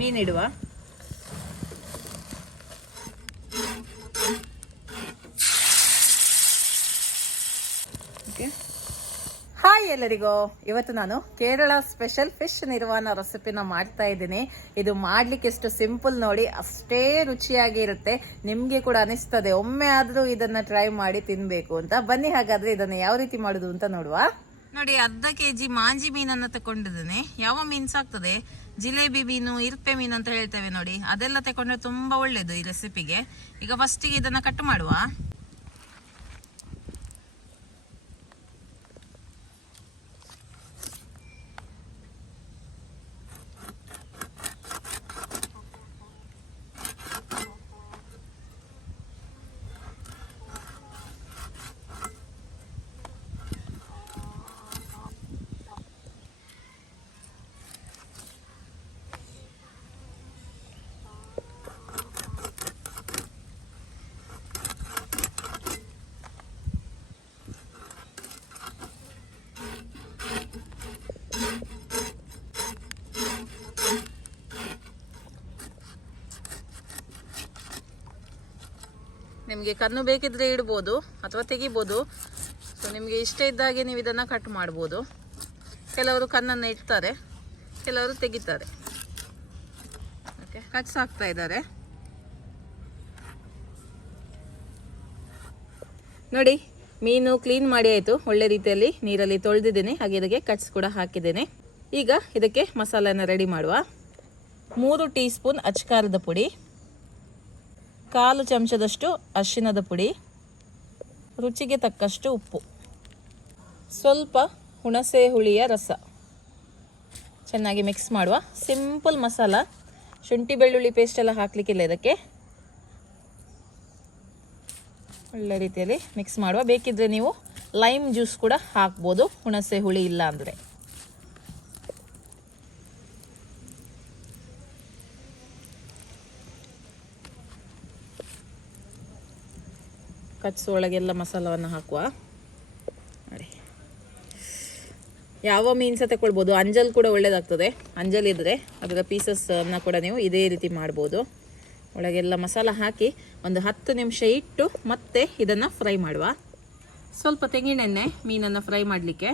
ಮೀನಿಡುವ. Okay, hi ಎಲ್ಲರಿಗೂ. ಇವತ್ತು ನಾನು ಕೇರಳ ಸ್ಪೆಷಲ್ ಫಿಶ್ ನಿರ್ವಾಣ ರೆಸಿಪಿನ ಮಾಡ್ತಾ ಇದ್ದೀನಿ. ಇದು ಮಾಡ್ಲಿಕ್ಕೆ ಎಷ್ಟು ಸಿಂಪಲ್ ನೋಡಿ, ಅಷ್ಟೇ ರುಚಿಯಾಗಿ ಇರುತ್ತೆ. ನಿಮ್ಗೆ ಕೂಡ ಅನಿಸ್ತದೆ ಒಮ್ಮೆ ಆದ್ರೂ ಇದನ್ನ ಟ್ರೈ ಮಾಡಿ ತಿನ್ಬೇಕು ಅಂತ. ಬನ್ನಿ ಹಾಗಾದ್ರೆ ಇದನ್ನ ಯಾವ ರೀತಿ ಮಾಡುದು ಅಂತ ನೋಡುವ. ನೋಡಿ, ಅರ್ಧ ಕೆಜಿ ಮಾಂಜಿ ಮೀನನ್ನ ತಕೊಂಡಿದ್ದೇನೆ. ಯಾವ ಮೀನ್ ಸಾಕ್ತದೆ, ಜಿಲೇಬಿ ಮೀನು, ಇರ್ಪೆ ಮೀನು ಅಂತ ಹೇಳ್ತೇವೆ ನೋಡಿ, ಅದೆಲ್ಲ ತಕೊಂಡ್ರೆ ತುಂಬಾ ಒಳ್ಳೇದು ಈ ರೆಸಿಪಿಗೆ. ಈಗ ಫಸ್ಟಿಗೆ ಇದನ್ನ ಕಟ್ ಮಾಡುವ. ನಿಮಗೆ ಕಣ್ಣು ಬೇಕಿದ್ರೆ ಇಡ್ಬೋದು ಅಥವಾ ತೆಗಿಬೋದು. ಸೊ ನಿಮಗೆ ಇಷ್ಟ ಇದ್ದಾಗೆ ನೀವು ಇದನ್ನು ಕಟ್ ಮಾಡ್ಬೋದು. ಕೆಲವರು ಕಣ್ಣನ್ನು ಇಡ್ತಾರೆ, ಕೆಲವರು ತೆಗಿತಾರೆ. ಓಕೆ, ಕಟ್ಸ್ ಹಾಕ್ತಾ ಇದ್ದಾರೆ ನೋಡಿ. ಮೀನು ಕ್ಲೀನ್ ಮಾಡಿ ಆಯಿತು, ಒಳ್ಳೆ ರೀತಿಯಲ್ಲಿ ನೀರಲ್ಲಿ ತೊಳೆದಿದ್ದೇನೆ. ಹಾಗೆ ಇದಕ್ಕೆ ಕಟ್ಸ್ ಕೂಡ ಹಾಕಿದ್ದೇನೆ. ಈಗ ಇದಕ್ಕೆ ಮಸಾಲೆನ ರೆಡಿ ಮಾಡುವ. 3 ಟೀ ಸ್ಪೂನ್ ಅಚ್ಕಾರದ ಪುಡಿ, 1/4 ಚಮಚದಷ್ಟು ಅರಿಶಿಣದ ಪುಡಿ, ರುಚಿಗೆ ತಕ್ಕಷ್ಟು ಉಪ್ಪು, ಸ್ವಲ್ಪ ಹುಣಸೆ ಹುಳಿಯ ರಸ. ಚೆನ್ನಾಗಿ ಮಿಕ್ಸ್ ಮಾಡುವ. ಸಿಂಪಲ್ ಮಸಾಲ, ಶುಂಠಿ ಬೆಳ್ಳುಳ್ಳಿ ಪೇಸ್ಟ್ ಎಲ್ಲ ಹಾಕಲಿಕ್ಕಿಲ್ಲ ಇದಕ್ಕೆ. ಒಳ್ಳೆ ರೀತಿಯಲ್ಲಿ ಮಿಕ್ಸ್ ಮಾಡುವ. ಬೇಕಿದ್ರೆ ನೀವು ಲೈಮ್ ಜ್ಯೂಸ್ ಕೂಡ ಹಾಕ್ಬೋದು, ಹುಣಸೆ ಹುಳಿ ಇಲ್ಲ ಅಂದರೆ. ಕಟ್ಸ್ ಒಳಗೆಲ್ಲ ಮಸಾಲವನ್ನು ಹಾಕುವ. ನೋಡಿ, ಯಾವ ಮೀನು ಸಹ ತಗೊಳ್ಬೋದು. ಅಂಜಲ್ ಕೂಡ ಒಳ್ಳೇದಾಗ್ತದೆ. ಅಂಜಲ್ ಇದ್ದರೆ ಅದರ ಪೀಸಸ್ಸನ್ನು ಕೂಡ ನೀವು ಇದೇ ರೀತಿ ಮಾಡ್ಬೋದು. ಒಳಗೆಲ್ಲ ಮಸಾಲ ಹಾಕಿ ಒಂದು 10 ನಿಮಿಷ ಇಟ್ಟು ಮತ್ತೆ ಇದನ್ನು ಫ್ರೈ ಮಾಡುವ. ಸ್ವಲ್ಪ ತೆಂಗಿನೆಣ್ಣೆ ಮೀನನ್ನು ಫ್ರೈ ಮಾಡಲಿಕ್ಕೆ.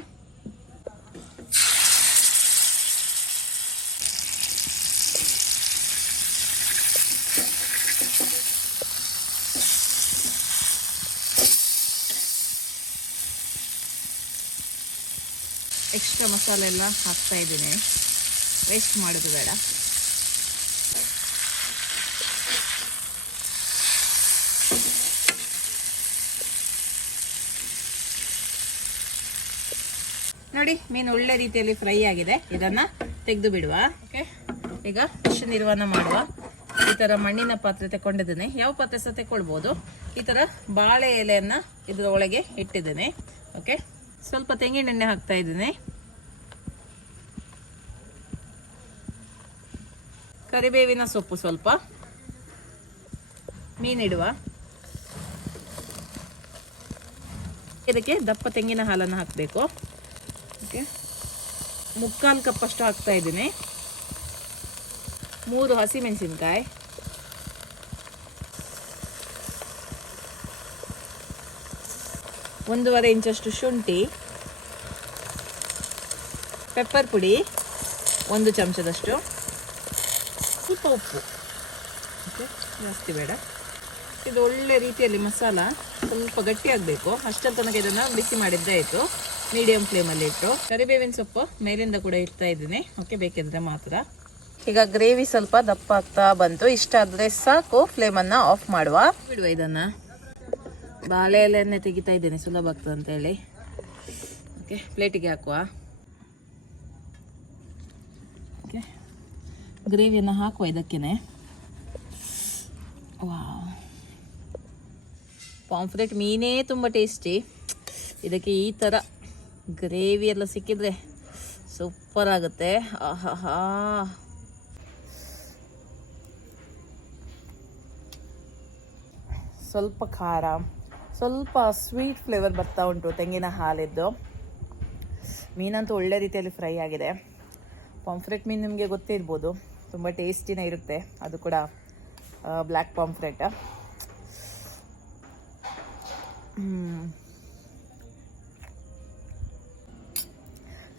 ಎಕ್ಸ್ಟ್ರಾ ಮಸಾಲೆ ಎಲ್ಲ ಹಾಕ್ತಾ ಇದ್ದೀನಿ, ವೇಸ್ಟ್ ಮಾಡೋದು ಬೇಡ. ನೋಡಿ, ಮೀನು ಒಳ್ಳೆ ರೀತಿಯಲ್ಲಿ ಫ್ರೈ ಆಗಿದೆ. ಇದನ್ನ ತೆಗೆದು ಬಿಡುವ. ಓಕೆ, ಈಗ ಫಿಶ್ ನಿರ್ವಾಣ ಮಾಡುವ. ಈ ಥರ ಮಣ್ಣಿನ ಪಾತ್ರೆ ತಗೊಂಡಿದ್ದೇನೆ. ಯಾವ ಪಾತ್ರೆ ಸಹ ತಗೊಳ್ಬೋದು. ಈ ಥರ ಬಾಳೆ ಎಲೆಯನ್ನು ಇದರ ಒಳಗೆ ಇಟ್ಟಿದ್ದೇನೆ. ಓಕೆ, ಸ್ವಲ್ಪ ತೆಂಗಿನೆಣ್ಣೆ ಹಾಕ್ತಾ ಇದ್ದೀನಿ, ಕರಿಬೇವಿನ ಸೊಪ್ಪು ಸ್ವಲ್ಪ, ಮೀನಿಡುವ. ಇದಕ್ಕೆ ದಪ್ಪ ತೆಂಗಿನ ಹಾಲನ್ನು ಹಾಕಬೇಕು. ಓಕೆ, 3/4 ಕಪ್ ಅಷ್ಟು ಹಾಕ್ತಾ ಇದ್ದೀನಿ. 3 ಹಸಿಮೆಣಸಿನ್ಕಾಯಿ, 1.5 ಇಂಚಷ್ಟು ಶುಂಠಿ, ಪೆಪ್ಪರ್ ಪುಡಿ 1 ಚಮಚದಷ್ಟು, ಸ್ವಲ್ಪ ಉಪ್ಪು. ಓಕೆ, ಜಾಸ್ತಿ ಬೇಡ. ಇದು ಒಳ್ಳೆ ರೀತಿಯಲ್ಲಿ ಮಸಾಲ ಸ್ವಲ್ಪ ಗಟ್ಟಿಯಾಗಬೇಕು. ಅಷ್ಟರ ತನಕ ಇದನ್ನು ಬಿಸಿ ಮಾಡಿದ್ದೇ ಆಯಿತು. ಮೀಡಿಯಂ ಫ್ಲೇಮಲ್ಲಿ ಇಟ್ಟು ಕರಿಬೇವಿನ ಸೊಪ್ಪು ಮೇಲಿಂದ ಕೂಡ ಇಡ್ತಾ ಇದ್ದೀನಿ. ಓಕೆ, ಬೇಕಿದ್ರೆ ಮಾತ್ರ. ಈಗ ಗ್ರೇವಿ ಸ್ವಲ್ಪ ದಪ್ಪ ಆಗ್ತಾ ಬಂತು. ಇಷ್ಟ ಆದರೆ ಸಾಕು. ಫ್ಲೇಮನ್ನು ಆಫ್ ಮಾಡುವ. ಬಿಡುವ. ಇದನ್ನು ಬಾಳೆ ಎಲೆಯನ್ನೇ ತೆಗಿತಾ ಇದ್ದೇನೆ, ಸುಲಭ ಆಗ್ತದೆ ಅಂತೇಳಿ. ಓಕೆ, ಪ್ಲೇಟಿಗೆ ಹಾಕುವ. ಓಕೆ, ಗ್ರೇವಿಯನ್ನು ಹಾಕುವ ಇದಕ್ಕೇನೆ. ವಾವ್, ಪಾಂಫ್ರೆಟ್ ಮೀನೇ ತುಂಬ ಟೇಸ್ಟಿ. ಇದಕ್ಕೆ ಈ ಥರ ಗ್ರೇವಿ ಎಲ್ಲ ಸಿಕ್ಕಿದ್ರೆ ಸೂಪರ್ ಆಗುತ್ತೆ. ಆಹಾ, ಸ್ವಲ್ಪ ಖಾರ, ಸ್ವಲ್ಪ ಸ್ವೀಟ್ ಫ್ಲೇವರ್ ಬರ್ತಾ ಉಂಟು ತೆಂಗಿನ ಹಾಲಿದ್ದು. ಮೀನಂತೂ ಒಳ್ಳೆ ರೀತಿಯಲ್ಲಿ ಫ್ರೈ ಆಗಿದೆ. ಪಾಂಫ್ರೆಟ್ ಮೀನು ನಿಮಗೆ ಗೊತ್ತೇ ಇರ್ಬೋದು, ತುಂಬ ಟೇಸ್ಟಿನೇ ಇರುತ್ತೆ, ಅದು ಕೂಡ ಬ್ಲ್ಯಾಕ್ ಪಾಂಫ್ರೆಟ್.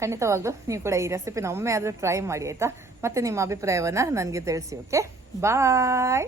ಖಂಡಿತವಾಗ್ಲೂ ನೀವು ಕೂಡ ಈ ರೆಸಿಪಿನ ಒಮ್ಮೆ ಆದರೂ ಟ್ರೈ ಮಾಡಿ ಆಯಿತಾ. ಮತ್ತು ನಿಮ್ಮ ಅಭಿಪ್ರಾಯವನ್ನು ನನಗೆ ತಿಳಿಸಿ. ಓಕೆ, ಬಾಯ್.